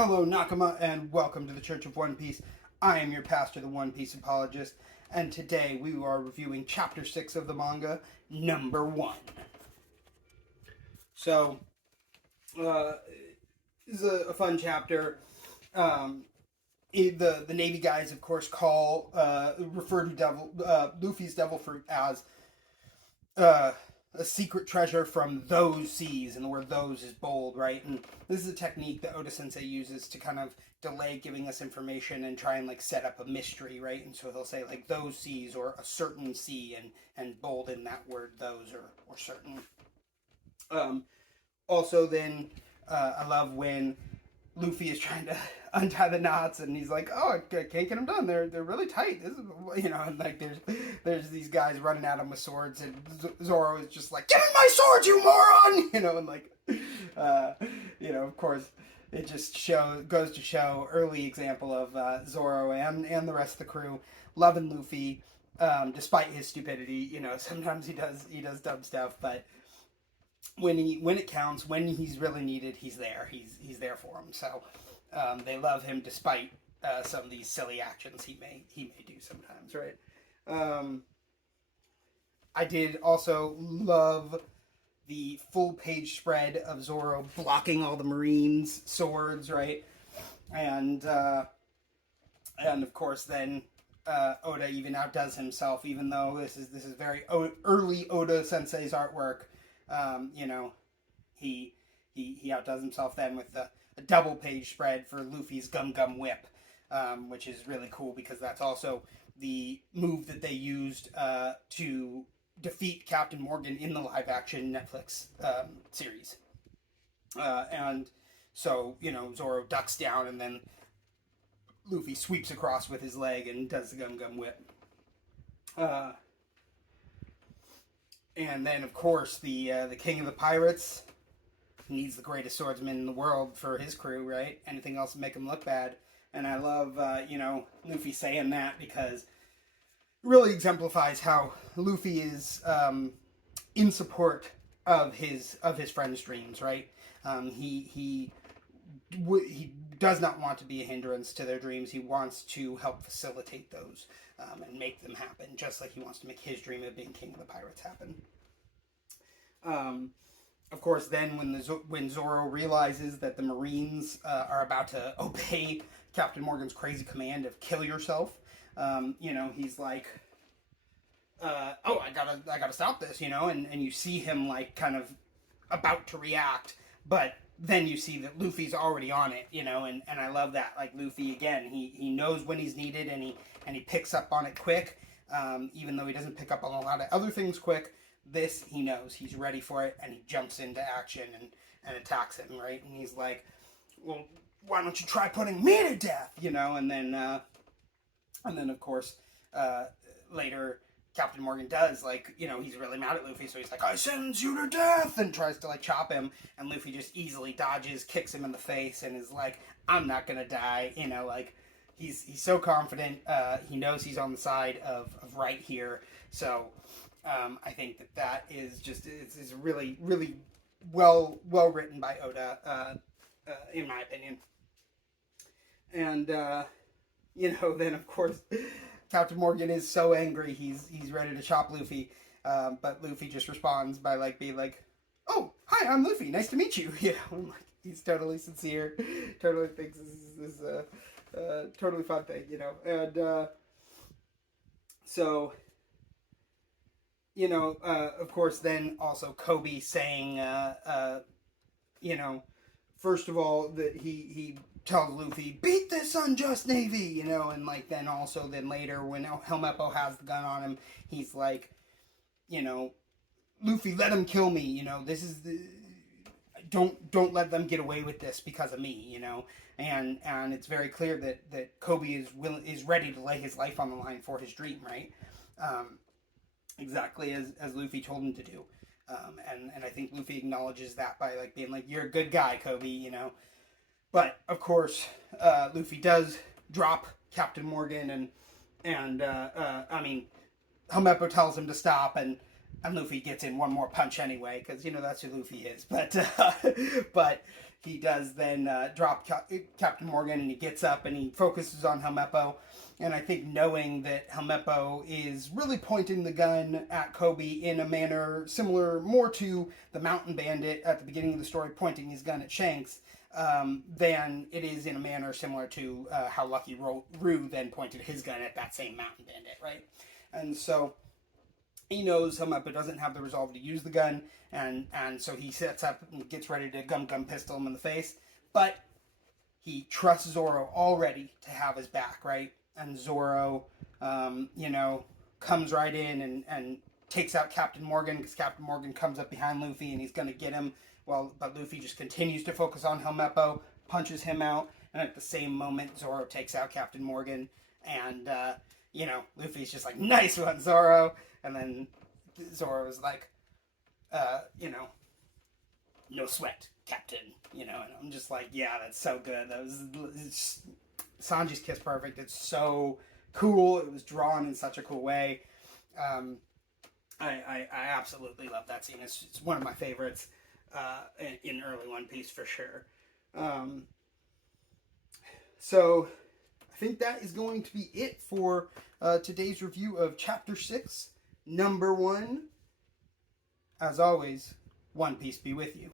Hello, Nakama, and welcome to the Church of One Piece. I am your pastor, the One Piece apologist, and today we are reviewing Chapter 6 of the manga, number 1. So, this is a fun chapter. The Navy guys, of course, refer to Luffy's devil fruit as uh, a secret treasure from those seas, and the word "those" is bold, right? And this is a technique that Oda Sensei uses to kind of delay giving us information and try and like set up a mystery, right? And so he'll say like those seas or a certain sea, and bold in that word "those" or certain. Also, then I love when Luffy is trying to untie the knots, and he's like, "Oh, I can't get them done. They're really tight." This is, and like there's these guys running at him with swords, and Zoro is just like, "Give me my sword, you moron!" And like, of course, it just goes to show early example of Zoro and the rest of the crew loving Luffy, despite his stupidity. Sometimes he does dumb stuff, but when it counts, when he's really needed, he's there. He's there for them. So they love him despite some of these silly actions he may do sometimes, right? I did also love the full page spread of Zoro blocking all the Marines' swords, right? And of course then Oda even outdoes himself, even though this is very early Oda Sensei's artwork. He outdoes himself then with a double page spread for Luffy's Gum Gum Whip, which is really cool because that's also the move that they used to defeat Captain Morgan in the live action Netflix series. And so, Zoro ducks down and then Luffy sweeps across with his leg and does the Gum Gum Whip. And then, of course, the king of the pirates needs the greatest swordsman in the world for his crew, right? Anything else would make him look bad. And I love, Luffy saying that because it really exemplifies how Luffy is in support of his friend's dreams, right? He does not want to be a hindrance to their dreams. He wants to help facilitate those and make them happen, just like he wants to make his dream of being king of the pirates happen. Of course, then when Zoro realizes that the Marines are about to obey Captain Morgan's crazy command of kill yourself, he's like, "Oh, I gotta stop this," and you see him like kind of about to react, but then you see that Luffy's already on it, and I love that. Like Luffy again, he knows when he's needed, and he picks up on it quick, even though he doesn't pick up on a lot of other things quick. This he knows, he's ready for it, and he jumps into action and attacks him, right? And he's like, "Well, why don't you try putting me to death?" And then of course later Captain Morgan does, like, he's really mad at Luffy, so he's like, "I sentence you to death," and tries to like chop him, and Luffy just easily dodges, kicks him in the face, and is like, "I'm not gonna die," like he's so confident. He knows he's on the side of right here, so I think that is just it's really really well written by Oda, in my opinion. And then of course Captain Morgan is so angry he's ready to chop Luffy, but Luffy just responds by like being like, "Oh, hi, I'm Luffy. Nice to meet you." Like, he's totally sincere, totally thinks this is a totally fun thing, and so. Of course, then also Kobe saying, first of all, that he tells Luffy, "Beat this unjust navy," and like then also then later when Helmeppo has the gun on him, he's like, "Luffy, let him kill me. This is don't let them get away with this because of me." And it's very clear that Kobe is ready to lay his life on the line for his dream, right? Exactly as Luffy told him to do, and I think Luffy acknowledges that by like being like, "You're a good guy, Kobe," But of course, Luffy does drop Captain Morgan, and Helmeppo tells him to stop, and Luffy gets in one more punch anyway because that's who Luffy is. But he does then drop Captain Morgan, and he gets up and he focuses on Helmeppo. And I think knowing that Helmeppo is really pointing the gun at Kobe in a manner similar more to the Mountain Bandit at the beginning of the story pointing his gun at Shanks, than it is in a manner similar to how Lucky Roo then pointed his gun at that same Mountain Bandit, right? And so he knows Helmeppo doesn't have the resolve to use the gun, and so he sets up and gets ready to gum pistol him in the face, but he trusts Zoro already to have his back, right? And Zoro, comes right in and takes out Captain Morgan, because Captain Morgan comes up behind Luffy and he's going to get him. But Luffy just continues to focus on Helmeppo, punches him out, and at the same moment, Zoro takes out Captain Morgan, and, Luffy's just like, nice one, Zoro. And then Zoro's like, no sweat, Captain, and I'm just like, yeah, that's so good. Sanji's Kiss Perfect. It's so cool. It was drawn in such a cool way. I absolutely love that scene. It's one of my favorites in early One Piece for sure. So I think that is going to be it for today's review of Chapter 6, Number 1. As always, One Piece be with you.